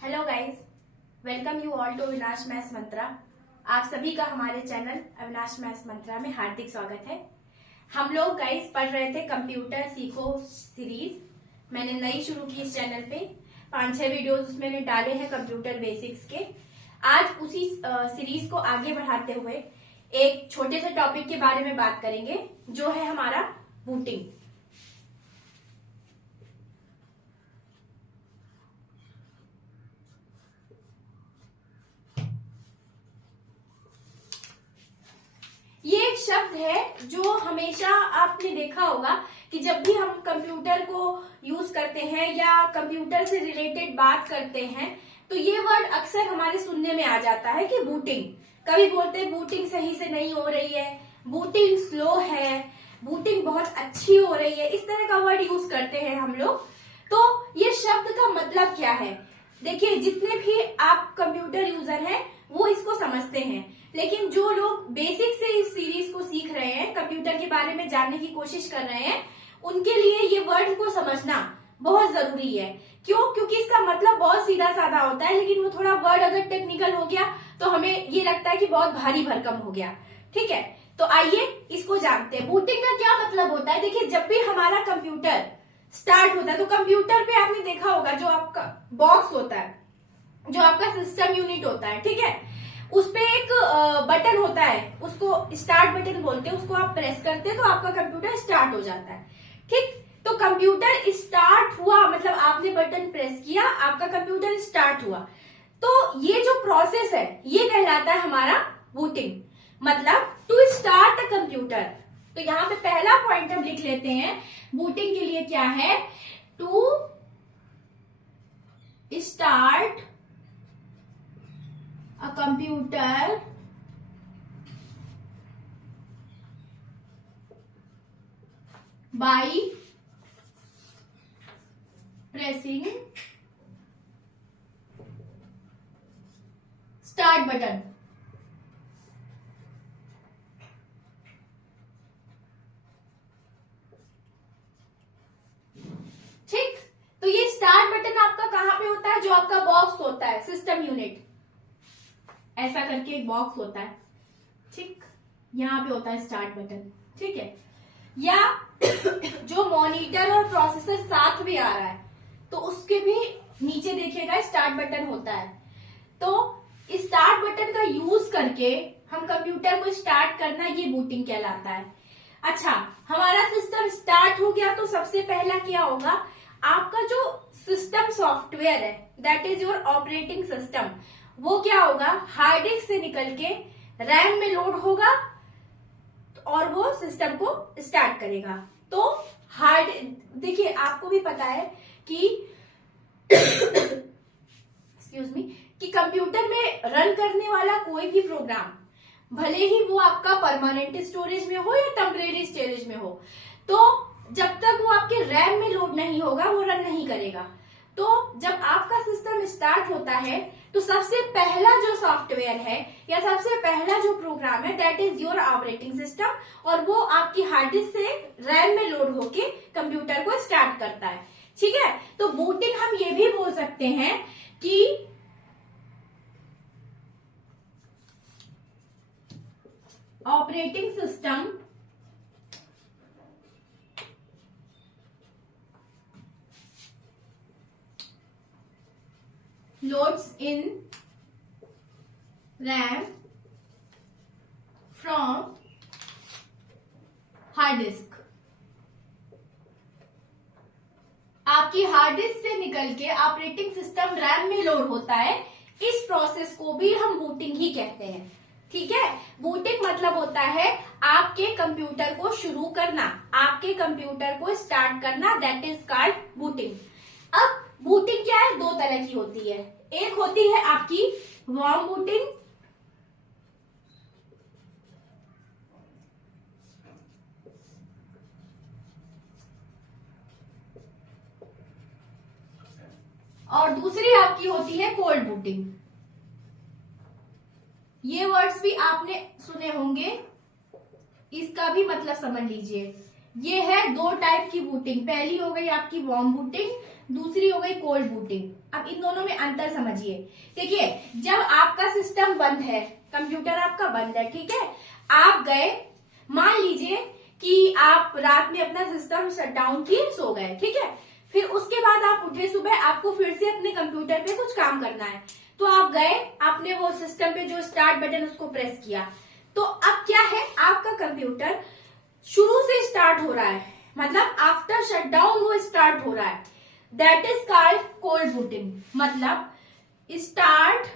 Hello guys, welcome you all to Avinash maths Mantra. आप सभी का हमारे चैनल अविनाश मैथ्स मंत्रा में हार्दिक स्वागत है। हम लोग गाइस पढ़ रहे थे कंप्यूटर सीखो सीरीज। मैंने नई शुरू की इस चैनल पे 5-6 वीडियोस उसमें मैंने डाले हैं कंप्यूटर बेसिक्स के। आज उसी सीरीज को आगे बढ़ाते हुए एक छोटे से टॉपिक के बारे में बात करेंगे, जो है हमारा बूटिंग। ये एक शब्द है जो हमेशा आपने देखा होगा कि जब भी हम कंप्यूटर को यूज करते हैं या कंप्यूटर से रिलेटेड बात करते हैं तो ये वर्ड अक्सर हमारे सुनने में आ जाता है कि बूटिंग। कभी बोलते हैं बूटिंग सही से नहीं हो रही है, बूटिंग स्लो है, बूटिंग बहुत अच्छी हो रही है, इस तरह का वर्ड यूज करते हैं हम लोग। तो ये शब्द का मतलब क्या है? देखिए, जितने भी आप कंप्यूटर यूजर हैं वो इसको समझते हैं, लेकिन जो लोग बेसिक से इस सीरीज को सीख रहे हैं, कंप्यूटर के बारे में जानने की कोशिश कर रहे हैं, उनके लिए ये वर्ड को समझना बहुत जरूरी है। क्यों? क्योंकि इसका मतलब बहुत सीधा साधा होता है, लेकिन वो थोड़ा वर्ड अगर टेक्निकल हो गया तो हमें ये लगता है कि बहुत भारी भरकम हो गया। ठीक है, तो आइए इसको जानते हैं। बूटिंग का क्या मतलब होता है? देखिए, जब भी हमारा कंप्यूटर स्टार्ट होता है तो कंप्यूटर पे आपने देखा होगा जो आपका बॉक्स होता है, जो आपका सिस्टम यूनिट होता है, ठीक है, उस पे एक बटन होता है, उसको स्टार्ट बटन बोलते हैं। उसको आप प्रेस करते हैं तो आपका कंप्यूटर स्टार्ट हो जाता है। ठीक, तो कंप्यूटर स्टार्ट हुआ मतलब आपने बटन प्रेस किया, आपका कंप्यूटर स्टार्ट हुआ। तो ये जो प्रोसेस है ये कहलाता है हमारा बूटिंग, मतलब टू स्टार्ट अ कंप्यूटर। तो यहाँ पे पहला पॉइंट हम लिख लेते हैं बूटिंग के लिए क्या है? To start a computer by pressing start button। ठीक, तो ये स्टार्ट बटन आपका कहां पे होता है? जो आपका बॉक्स होता है, सिस्टम यूनिट, ऐसा करके एक बॉक्स होता है, ठीक, यहाँ पे होता है स्टार्ट बटन। ठीक है, या जो मॉनिटर और प्रोसेसर साथ में आ रहा है तो उसके भी नीचे देखिएगा स्टार्ट बटन होता है। तो स्टार्ट बटन का यूज करके हम कंप्यूटर को स्टार्ट करना, ये बूटिंग कहलाता है। अच्छा, हमारा सिस्टम स्टार्ट हो गया तो सबसे पहला क्या होगा? आपका जो सिस्टम सॉफ्टवेयर है, that is your operating system, वो क्या होगा? हार्ड डिस्क से निकल के रैम में लोड होगा और वो सिस्टम को स्टार्ट करेगा। तो हार्ड, देखिए आपको भी पता है कि एक्सक्यूज मी, कि कंप्यूटर में रन करने वाला कोई भी प्रोग्राम, भले ही वो आपका परमानेंट स्टोरेज में हो या टेम्परेरी स्टोरेज में हो, तो जब तक वो आपके रैम में लोड नहीं होगा वो रन नहीं करेगा। तो जब आपका सिस्टम स्टार्ट होता है तो सबसे पहला जो सॉफ्टवेयर है या सबसे पहला जो प्रोग्राम है, that is your operating system, और वो आपकी हार्ड डिस्क से रैम में लोड होके कंप्यूटर को स्टार्ट करता है। ठीक है, तो बूटिंग हम ये भी बोल सकते हैं कि operating system loads in RAM from hard disk. आपकी हार्ड डिस्क से निकल के ऑपरेटिंग सिस्टम रैम में लोड होता है। इस प्रोसेस को भी हम बूटिंग ही कहते हैं। ठीक है, बूटिंग मतलब होता है आपके कंप्यूटर को शुरू करना, आपके कंप्यूटर को स्टार्ट करना, दैट इज कॉल्ड बूटिंग। अब बूटिंग क्या है? दो तरह की होती है। एक होती है आपकी वार्म बूटिंग, और दूसरी आपकी होती है कोल्ड बूटिंग। ये वर्ड्स भी आपने सुने होंगे, इसका भी मतलब समझ लीजिए। ये है दो टाइप की बूटिंग। पहली हो गई आपकी वार्म बूटिंग, दूसरी हो गई कोल्ड बूटिंग। अब इन दोनों में अंतर समझिए। देखिए, जब आपका सिस्टम बंद है, कंप्यूटर आपका बंद है, ठीक है, आप गए, मान लीजिए कि आप रात में अपना सिस्टम शट डाउन किए, सो गए, ठीक है, फिर उसके बाद आप उठे सुबह, आपको फिर से अपने कंप्यूटर पे कुछ काम करना है, तो आप गए, आपने वो सिस्टम पे जो स्टार्ट बटन उसको प्रेस किया, तो अब क्या है, आपका कंप्यूटर शुरू से स्टार्ट हो रहा है, मतलब आफ्टर शटडाउन वो स्टार्ट हो रहा है। That is called cold booting. मतलब start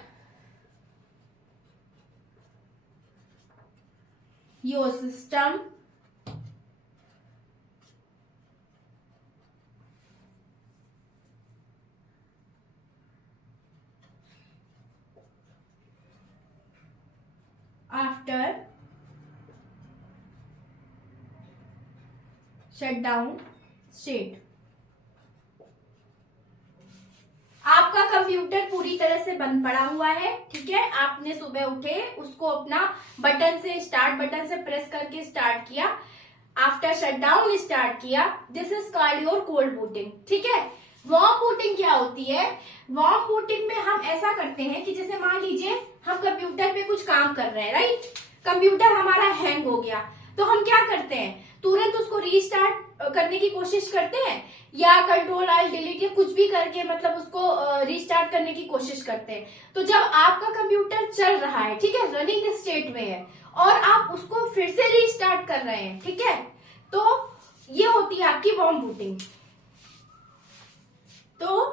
your system after shutdown state. आपका कंप्यूटर पूरी तरह से बंद पड़ा हुआ है, ठीक है, आपने सुबह उठे, उसको अपना बटन से, स्टार्ट बटन से प्रेस करके स्टार्ट किया, आफ्टर शटडाउन स्टार्ट किया, this is called your cold booting, ठीक है। वार्म बूटिंग क्या होती है? वार्म बूटिंग में हम ऐसा करते हैं कि जैसे मान लीजिए हम कंप्यूटर पे कुछ काम कर रहे हैं, राइट, कंप्यूटर हमारा हैंग हो गया, तो हम क्या करते हैं, तुरंत उसको रीस्टार्ट करने की कोशिश करते हैं, या कंट्रोल ऑल्ट डिलीट या कुछ भी करके मतलब उसको रीस्टार्ट करने की कोशिश करते हैं। तो जब आपका कंप्यूटर चल रहा है, ठीक है, रनिंग स्टेट में है, और आप उसको फिर से रीस्टार्ट कर रहे हैं, ठीक है, तो ये होती है आपकी वार्म बूटिंग। तो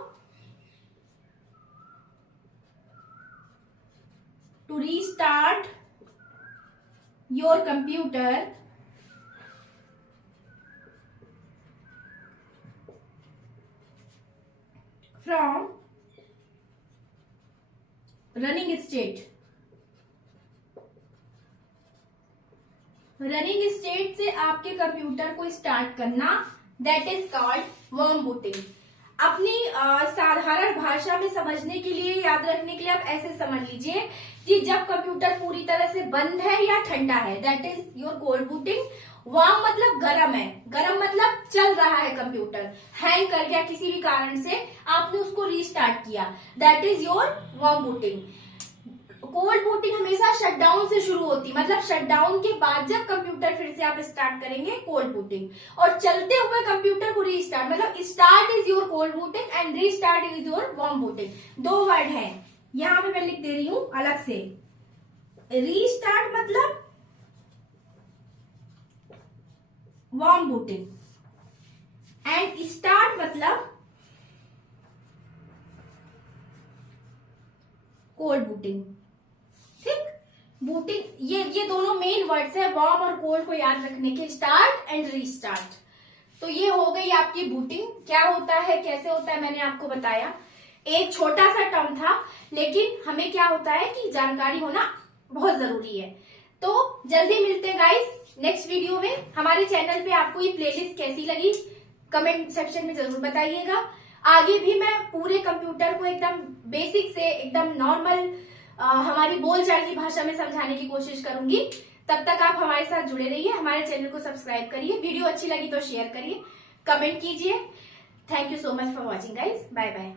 to restart your computer, from running state, running state से आपके कंप्यूटर को स्टार्ट करना, that is called warm booting. अपनी साधारण भाषा में समझने के लिए, याद रखने के लिए आप ऐसे समझ लीजिए कि जब कंप्यूटर पूरी तरह से बंद है या ठंडा है, that is your cold booting. Warm मतलब गर्म है, गर्म मतलब चल रहा है कंप्यूटर, हैंग कर गया किसी भी कारण से, आपने उसको रीस्टार्ट किया, that is your warm booting. Cold booting हमेशा शटडाउन से शुरू होती, मतलब शटडाउन के बाद जब कंप्यूटर फिर से आप स्टार्ट करेंगे, कोल्ड बूटिंग। और चलते हुए कंप्यूटर को रीस्टार्ट, मतलब start is your cold booting and restart is your warm booting. दो वर्ड है यहां पे मैं लिख दे रही हूं अलग से। रीस्टार्ट मतलब वार्म बूटिंग, एंड स्टार्ट मतलब कोल्ड बूटिंग, ठीक। बूटिंग, ये दोनों मेन वर्ड्स है, वार्म और कोल्ड को याद रखने के, स्टार्ट एंड रीस्टार्ट। तो ये हो गई आपकी बूटिंग। क्या होता है, कैसे होता है, मैंने आपको बताया, एक छोटा सा टर्म था, लेकिन हमें क्या होता है कि जानकारी होना बहुत जरूरी है। तो जल्दी मिलते हैं गाइस नेक्स्ट वीडियो में। हमारे चैनल पे आपको ये प्लेलिस्ट कैसी लगी कमेंट सेक्शन में जरूर बताइएगा। आगे भी मैं पूरे कंप्यूटर को एकदम बेसिक से एकदम नॉर्मल हमारी बोलचाल की भाषा में समझाने की कोशिश करूंगी। तब तक आप हमारे साथ जुड़े रहिए, हमारे चैनल को सब्सक्राइब करिए, वीडियो अच्छी लगी तो शेयर करिए, कमेंट कीजिए। Thank you so much for watching guys, bye bye.